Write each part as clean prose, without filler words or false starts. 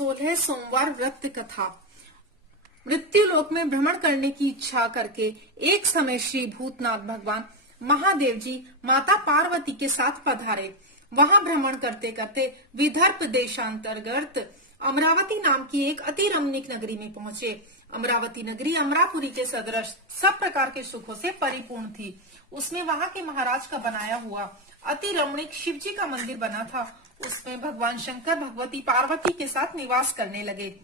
16 सोमवार व्रत कथा। मृत्यु लोक में भ्रमण करने की इच्छा करके एक समय श्री भूतनाथ भगवान महादेव जी माता पार्वती के साथ पधारे। वहां भ्रमण करते करते विदर्भ देशांतर्गत अमरावती नाम की एक अति रमणीक नगरी में पहुंचे। अमरावती नगरी अमरापुरी के सदृश सब प्रकार के सुखों से परिपूर्ण थी। उसमें वहां के महाराज का बनाया हुआ अति रमणीक शिव जी का मंदिर बना था। उसमें भगवान शंकर भगवती पार्वती के साथ निवास करने लगे।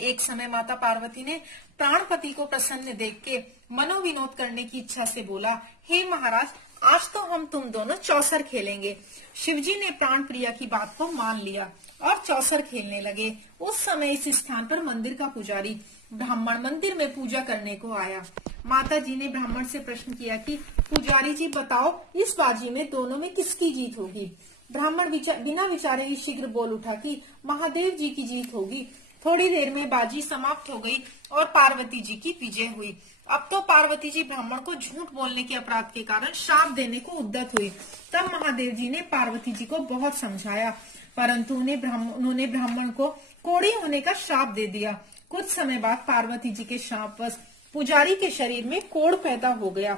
एक समय माता पार्वती ने प्राणपति को प्रसन्न देख के मनोविनोद करने की इच्छा से बोला, हे महाराज, आज तो हम तुम दोनों चौसर खेलेंगे। शिवजी ने प्राण प्रिया की बात को मान लिया और चौसर खेलने लगे। उस समय इस स्थान पर मंदिर का पुजारी ब्राह्मण मंदिर में पूजा करने को आया। माता जी ने ब्राह्मण से प्रश्न किया कि पुजारी जी बताओ, इस बाजी में दोनों में किसकी जीत होगी। ब्राह्मण बिना विचारे ही शीघ्र बोल उठा कि महादेव जी की जीत होगी। थोड़ी देर में बाजी समाप्त हो गई और पार्वती जी की विजय हुई। अब तो पार्वती जी ब्राह्मण को झूठ बोलने के अपराध के कारण शाप देने को उद्यत हुई। तब महादेव जी ने पार्वती जी को बहुत समझाया, परंतु उन्होंने ब्राह्मण को कोढ़ी होने का श्राप दे दिया। कुछ समय बाद पार्वती जी के शापवश पुजारी के शरीर में कोढ़ पैदा हो गया।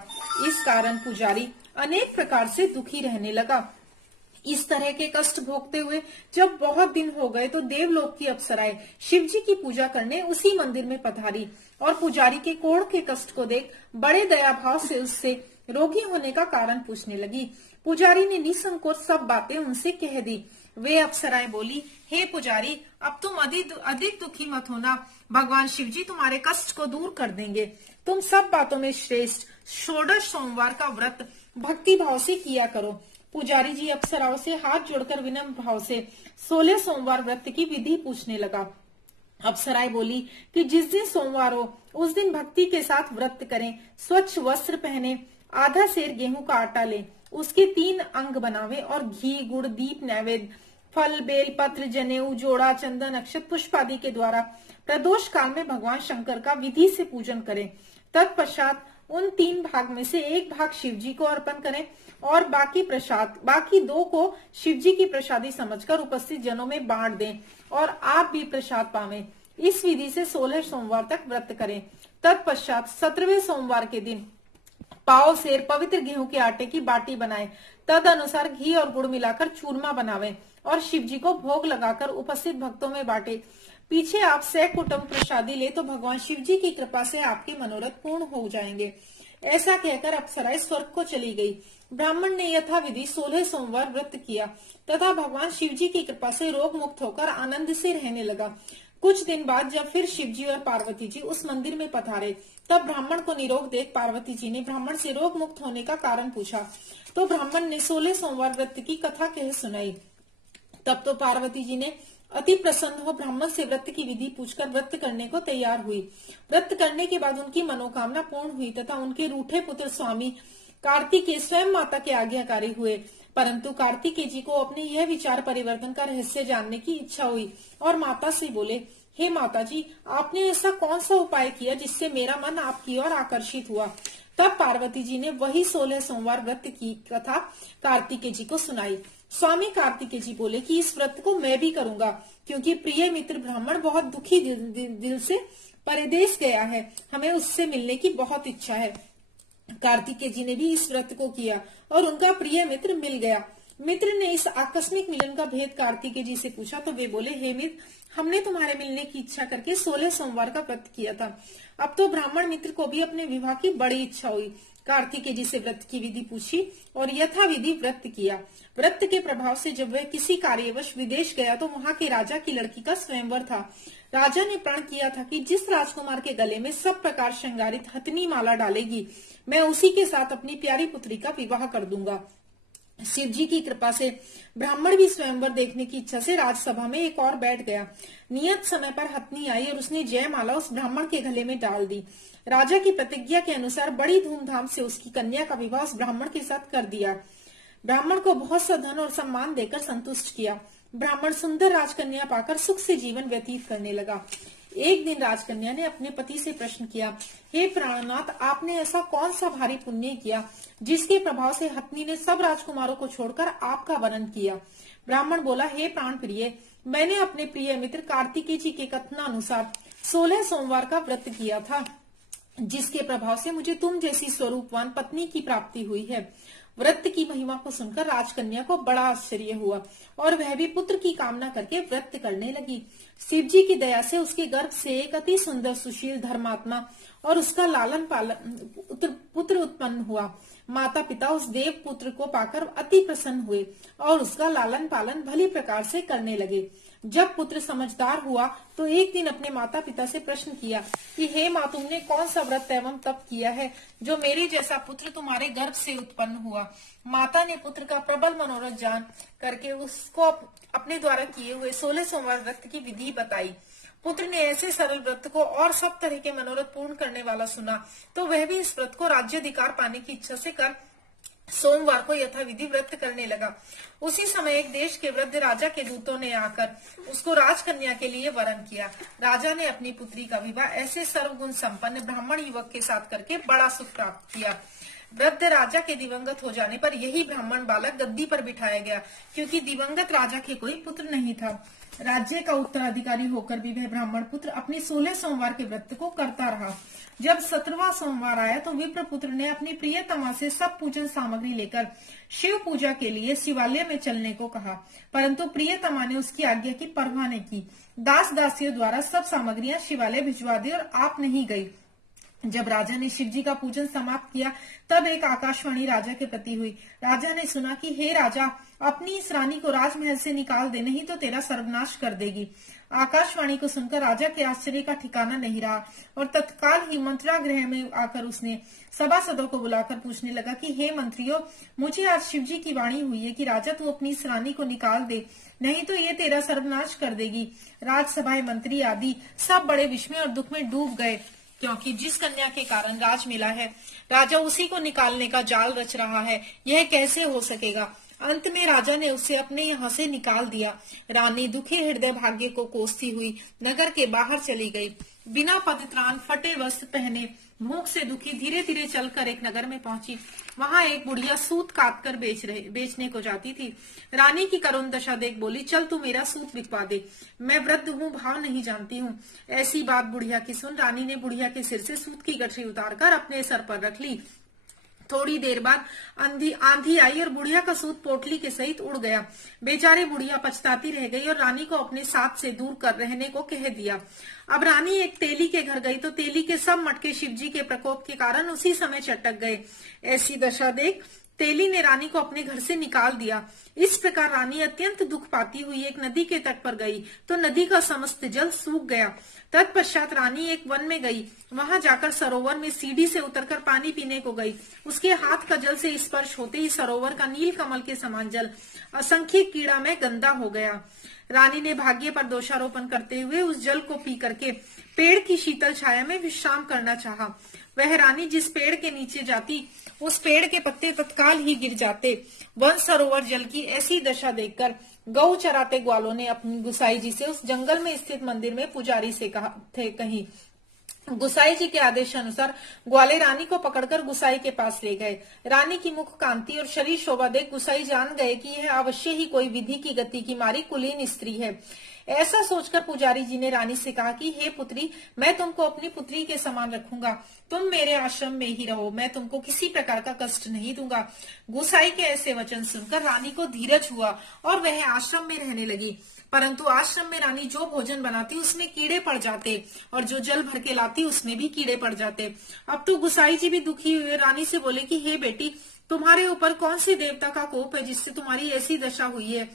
इस कारण पुजारी अनेक प्रकार से दुखी रहने लगा। इस तरह के कष्ट भोगते हुए जब बहुत दिन हो गए तो देवलोक की अप्सराएं शिव जी की पूजा करने उसी मंदिर में पधारी और पुजारी के कोढ़ के कष्ट को देख बड़े दया भाव से उससे रोगी होने का कारण पूछने लगी। पुजारी ने निसंकोच सब बातें उनसे कह दी। वे अप्सराएं बोली, हे पुजारी, अब तुम अधिक दुखी मत होना। भगवान शिव जी तुम्हारे कष्ट को दूर कर देंगे। तुम सब बातों में श्रेष्ठ 16 सोमवार का व्रत भक्ति भाव से किया करो। पुजारी जी अप्सराओं से हाथ जोड़कर विनम्र भाव से 16 सोमवार व्रत की विधि पूछने लगा। अप्सराएं बोली कि जिस दिन सोमवार हो उस दिन भक्ति के साथ व्रत करें, स्वच्छ वस्त्र पहने, आधा सेर गेहूं का आटा ले, उसके 3 अंग बनावे और घी गुड़ दीप नैवेद्य फल बेल पत्र जनेऊ जोड़ा चंदन अक्षत पुष्प आदि के द्वारा प्रदोष काल में भगवान शंकर का विधि से पूजन करें। तत्पश्चात उन 3 भाग में से 1 भाग शिव जी को अर्पण करें और बाकी 2 को शिव जी की प्रसादी समझकर उपस्थित जनों में बांट दें और आप भी प्रसाद पावें। इस विधि से 16 सोमवार तक व्रत करें। तत्पश्चात 17वें सोमवार के दिन पाव सेर पवित्र गेहूं के आटे की बाटी बनाएं। तद अनुसार घी और गुड़ मिलाकर चूरमा बनावें और शिव जी को भोग लगाकर उपस्थित भक्तों में बांटे। पीछे आप सकुटुंब प्रसादी ले तो भगवान शिव जी की कृपा से आपके मनोरथ पूर्ण हो जाएंगे। ऐसा कहकर अप्सराएं स्वर्ग को चली गई। ब्राह्मण ने यथाविधि 16 सोमवार व्रत किया तथा भगवान शिव जी की कृपा से रोग मुक्त होकर आनंद से रहने लगा। कुछ दिन बाद जब फिर शिव जी और पार्वती जी उस मंदिर में पधारे, तब ब्राह्मण को निरोग देख पार्वती जी ने ब्राह्मण से रोग मुक्त होने का कारण पूछा। तो ब्राह्मण ने 16 सोमवार व्रत की कथा कह सुनाई। तब तो पार्वती जी ने अति प्रसन्न हो ब्राह्मण से व्रत की विधि पूछकर व्रत करने को तैयार हुई। व्रत करने के बाद उनकी मनोकामना पूर्ण हुई तथा उनके रूठे पुत्र स्वामी कार्तिकेय स्वयं माता के आज्ञाकारी हुए। परंतु कार्तिकेय जी को अपने यह विचार परिवर्तन का रहस्य जानने की इच्छा हुई और माता से बोले, हे माता जी, आपने ऐसा कौन सा उपाय किया जिससे मेरा मन आपकी ओर आकर्षित हुआ। तब पार्वती जी ने वही 16 सोमवार व्रत की कथा कार्तिकेय जी को सुनाई। स्वामी कार्तिकेय जी बोले कि इस व्रत को मैं भी करूंगा, क्योंकि प्रिय मित्र ब्राह्मण बहुत दुखी दिल से परदेश गया है, हमें उससे मिलने की बहुत इच्छा है। कार्तिकेय जी ने भी इस व्रत को किया और उनका प्रिय मित्र मिल गया। मित्र ने इस आकस्मिक मिलन का भेद कार्तिकेय जी से पूछा तो वे बोले, हे मित्र, हमने तुम्हारे मिलने की इच्छा करके 16 सोमवार का व्रत किया था। अब तो ब्राह्मण मित्र को भी अपने विवाह की बड़ी इच्छा हुई। कार्तिकेय जी से व्रत की विधि पूछी और यथाविधि व्रत किया। व्रत के प्रभाव से जब वह किसी कार्यवश विदेश गया तो वहां के राजा की लड़की का स्वयंवर था। राजा ने प्रण किया था कि जिस राजकुमार के गले में सब प्रकार श्रृंगारित हथनी माला डालेगी, मैं उसी के साथ अपनी प्यारी पुत्री का विवाह कर दूंगा। शिव जी की कृपा से ब्राह्मण भी स्वयंवर देखने की इच्छा से राजसभा में एक और बैठ गया। नियत समय पर हथनी आई और उसने जयमाला उस ब्राह्मण के गले में डाल दी। राजा की प्रतिज्ञा के अनुसार बड़ी धूमधाम से उसकी कन्या का विवाह उस ब्राह्मण के साथ कर दिया। ब्राह्मण को बहुत सा धन और सम्मान देकर संतुष्ट किया। ब्राह्मण सुंदर राजकन्या पाकर सुख से जीवन व्यतीत करने लगा। एक दिन राजकन्या ने अपने पति से प्रश्न किया, हे प्राणनाथ, आपने ऐसा कौन सा भारी पुण्य किया जिसके प्रभाव से हथनी ने सब राजकुमारों को छोड़कर आपका वरण किया। ब्राह्मण बोला, हे प्राण प्रिय, मैंने अपने प्रिय मित्र कार्तिकेय जी के कथनानुसार 16 सोमवार का व्रत किया था, जिसके प्रभाव से मुझे तुम जैसी स्वरूपवान पत्नी की प्राप्ति हुई है। व्रत की महिमा को सुनकर राजकन्या को बड़ा आश्चर्य हुआ और वह भी पुत्र की कामना करके व्रत करने लगी। शिव जी की दया से उसके गर्भ से एक अति सुंदर सुशील धर्मात्मा और उसका लालन पालन पुत्र उत्पन्न हुआ। माता पिता उस देव पुत्र को पाकर अति प्रसन्न हुए और उसका लालन पालन भली प्रकार से करने लगे। जब पुत्र समझदार हुआ तो एक दिन अपने माता पिता से प्रश्न किया कि हे माँ, तुमने कौन सा व्रत एवं तप किया है जो मेरे जैसा पुत्र तुम्हारे गर्भ से उत्पन्न हुआ। माता ने पुत्र का प्रबल मनोरथ जान करके उसको अपने द्वारा किए हुए 16 सोमवार व्रत की विधि बताई। पुत्र ने ऐसे सरल व्रत को और सब तरह के मनोरथ पूर्ण करने वाला सुना तो वह भी इस व्रत को राज्याधिकार पाने की इच्छा से कर सोमवार को यथाविधि व्रत करने लगा। उसी समय एक देश के वृद्ध राजा के दूतों ने आकर उसको राजकन्या के लिए वरण किया। राजा ने अपनी पुत्री का विवाह ऐसे सर्वगुण संपन्न ब्राह्मण युवक के साथ करके बड़ा सुख प्राप्त किया। वृद्ध राजा के दिवंगत हो जाने पर यही ब्राह्मण बालक गद्दी पर बिठाया गया, क्योंकि दिवंगत राजा के कोई पुत्र नहीं था। राज्य का उत्तराधिकारी होकर भी वह ब्राह्मण पुत्र अपनी 16 सोमवार के व्रत को करता रहा। जब 17वां सोमवार आया तो विप्र पुत्र ने अपनी प्रियतमा से सब पूजन सामग्री लेकर शिव पूजा के लिए शिवालय में चलने को कहा, परंतु प्रियतमा ने उसकी आज्ञा की परवाह नहीं की। दास दासियों द्वारा सब सामग्रियां शिवालय भिजवा दी और आप नहीं गई। जब राजा ने शिव जी का पूजन समाप्त किया तब एक आकाशवाणी राजा के प्रति हुई। राजा ने सुना कि हे राजा, अपनी इस रानी को राजमहल से निकाल दे, नहीं तो तेरा सर्वनाश कर देगी। आकाशवाणी को सुनकर राजा के आश्चर्य का ठिकाना नहीं रहा और तत्काल ही मंत्रागृह में आकर उसने सभासदों को बुलाकर पूछने लगा कि हे मंत्रियों, मुझे आज शिव जी की वाणी हुई है कि राजा तू अपनी इस रानी को निकाल दे, नहीं तो ये तेरा सर्वनाश कर देगी। राजसभा मंत्री आदि सब बड़े विस्मय और दुख में डूब गए, क्योंकि जिस कन्या के कारण राज मिला है राजा उसी को निकालने का जाल रच रहा है, यह कैसे हो सकेगा। अंत में राजा ने उसे अपने यहाँ से निकाल दिया। रानी दुखी हृदय भाग्य को कोसती हुई नगर के बाहर चली गई। बिना पदत्राण, फटे वस्त्र पहने, भूख से दुखी धीरे धीरे चलकर एक नगर में पहुंची। वहां एक बुढ़िया सूत काट कर बेचने को जाती थी। रानी की करुण दशा देख बोली, चल तू मेरा सूत बिकवा दे, मैं वृद्ध हूँ, भाव नहीं जानती हूँ। ऐसी बात बुढ़िया की सुन रानी ने बुढ़िया के सिर से सूत की गठरी उतारकर अपने सर पर रख ली। थोड़ी देर बाद आंधी आई और बुढ़िया का सूत पोटली के सहित उड़ गया। बेचारी बुढ़िया पछताती रह गई और रानी को अपने साथ से दूर कर रहने को कह दिया। अब रानी एक तेली के घर गई तो तेली के सब मटके शिवजी के प्रकोप के कारण उसी समय चटक गए। ऐसी दशा देख तेली ने रानी को अपने घर से निकाल दिया। इस प्रकार रानी अत्यंत दुख पाती हुई एक नदी के तट पर गई तो नदी का समस्त जल सूख गया। तत्पश्चात रानी एक वन में गई। वहां जाकर सरोवर में सीढ़ी से उतरकर पानी पीने को गई। उसके हाथ का जल से स्पर्श होते ही सरोवर का नील कमल के समान जल असंख्य कीड़ा में गंदा हो गया। रानी ने भाग्य पर दोषारोपण करते हुए उस जल को पी करके पेड़ की शीतल छाया में विश्राम करना चाहा। वह रानी जिस पेड़ के नीचे जाती उस पेड़ के पत्ते तत्काल ही गिर जाते। वन सरोवर जल की ऐसी दशा देखकर गौ चराते ग्वालों ने अपनी गुसाई जी से उस जंगल में स्थित मंदिर में पुजारी से कही। गुसाई जी के आदेश अनुसार ग्वाले रानी को पकड़कर गुसाई के पास ले गए। रानी की मुख कांति और शरीर शोभा देख गुसाई जान गए कि यह अवश्य ही कोई विधि की गति की मारी कुलीन स्त्री है। ऐसा सोचकर पुजारी जी ने रानी से कहा कि हे पुत्री, मैं तुमको अपनी पुत्री के समान रखूंगा, तुम मेरे आश्रम में ही रहो, मैं तुमको किसी प्रकार का कष्ट नहीं दूंगा। गुसाई के ऐसे वचन सुनकर रानी को धीरज हुआ और वह आश्रम में रहने लगी। परंतु आश्रम में रानी जो भोजन बनाती उसमें कीड़े पड़ जाते और जो जल भर के लाती उसमें भी कीड़े पड़ जाते। अब तो गुसाई जी भी दुखी हुए रानी से बोले कि हे बेटी, तुम्हारे ऊपर कौन सी देवता का कोप है जिससे तुम्हारी ऐसी दशा हुई है।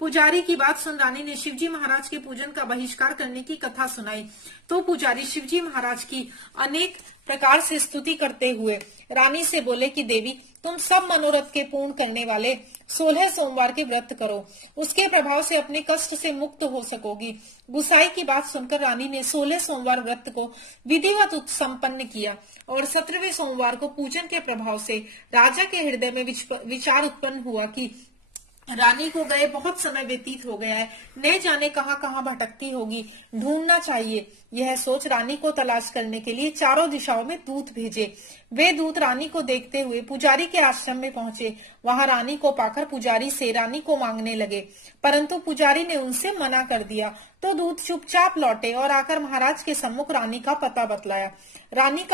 पुजारी की बात सुन रानी ने शिवजी महाराज के पूजन का बहिष्कार करने की कथा सुनाई। तो पुजारी शिवजी महाराज की अनेक प्रकार से स्तुति करते हुए रानी से बोले कि देवी, तुम सब मनोरथ के पूर्ण करने वाले 16 सोमवार के व्रत करो, उसके प्रभाव से अपने कष्ट से मुक्त हो सकोगी। गुसाई की बात सुनकर रानी ने 16 सोमवार व्रत को विधिवत संपन्न किया और 17वें सोमवार को पूजन के प्रभाव से राजा के हृदय में विचार उत्पन्न हुआ कि रानी को गए बहुत समय व्यतीत हो गया है, न जाने कहां कहां भटकती होगी, ढूंढना चाहिए। यह सोच रानी को तलाश करने के लिए चारों दिशाओं में दूत भेजे। वे दूत रानी को देखते हुए पुजारी के आश्रम में पहुंचे। वहां रानी को पाकर पुजारी से रानी को मांगने लगे, परंतु पुजारी ने उनसे मना कर दिया। तो दूत चुपचाप लौटे और आकर महाराज के सम्मुख रानी का पता बतलाया। रानी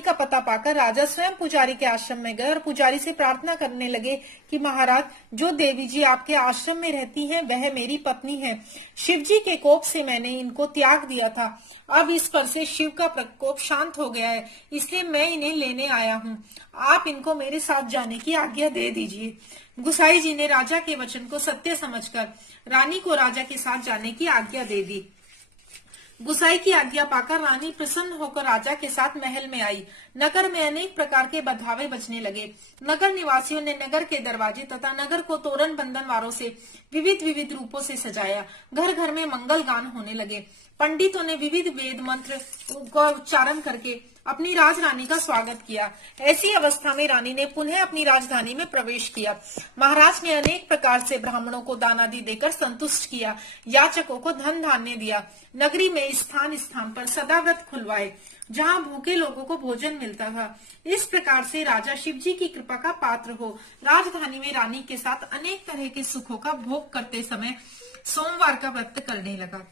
का पता पाकर राजा स्वयं पुजारी के आश्रम में गए और पुजारी से प्रार्थना करने लगे कि महाराज, जो देवी जी आपके आश्रम में रहती हैं वह मेरी पत्नी है। शिव जी के कोप से मैंने इनको त्याग दिया था। अब इस पर से शिव का प्रकोप शांत हो गया है, इसलिए मैं इन्हें लेने आया हूँ। आप इनको मेरे साथ जाने की आज्ञा दे दीजिए। गुसाई जी ने राजा के वचन को सत्य समझकर रानी को राजा के साथ जाने की आज्ञा दे दी। गुसाई की आज्ञा पाकर रानी प्रसन्न होकर राजा के साथ महल में आई। नगर में अनेक प्रकार के बधावे बजने लगे। नगर निवासियों ने नगर के दरवाजे तथा नगर को तोरण बंधनवारों से विविध विविध रूपों से सजाया। घर घर में मंगल गान होने लगे। पंडितों ने विविध वेद मंत्र का उच्चारण करके अपनी राजरानी का स्वागत किया। ऐसी अवस्था में रानी ने पुनः अपनी राजधानी में प्रवेश किया। महाराज ने अनेक प्रकार से ब्राह्मणों को दान आदि देकर संतुष्ट किया। याचकों को धन धान्य दिया। नगरी में स्थान स्थान पर सदाव्रत खुलवाए, जहाँ भूखे लोगों को भोजन मिलता था। इस प्रकार से राजा शिव जी की कृपा का पात्र हो राजधानी में रानी के साथ अनेक तरह के सुखों का भोग करते समय सोमवार का व्रत करने लगा।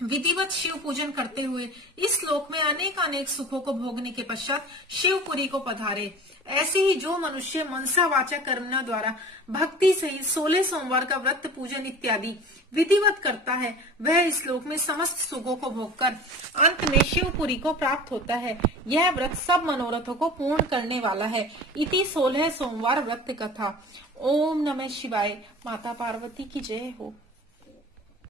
विधिवत शिव पूजन करते हुए इस लोक में अनेक सुखों को भोगने के पश्चात शिवपुरी को पधारे। ऐसे ही जो मनुष्य मनसा वाचा कर्मों द्वारा भक्ति सहित 16 सोमवार का व्रत पूजन इत्यादि विधिवत करता है, वह इस लोक में समस्त सुखों को भोगकर अंत में शिवपुरी को प्राप्त होता है। यह व्रत सब मनोरथों को पूर्ण करने वाला है। इति 16 सोमवार व्रत कथा। ओम नमः शिवाय। माता पार्वती की जय हो।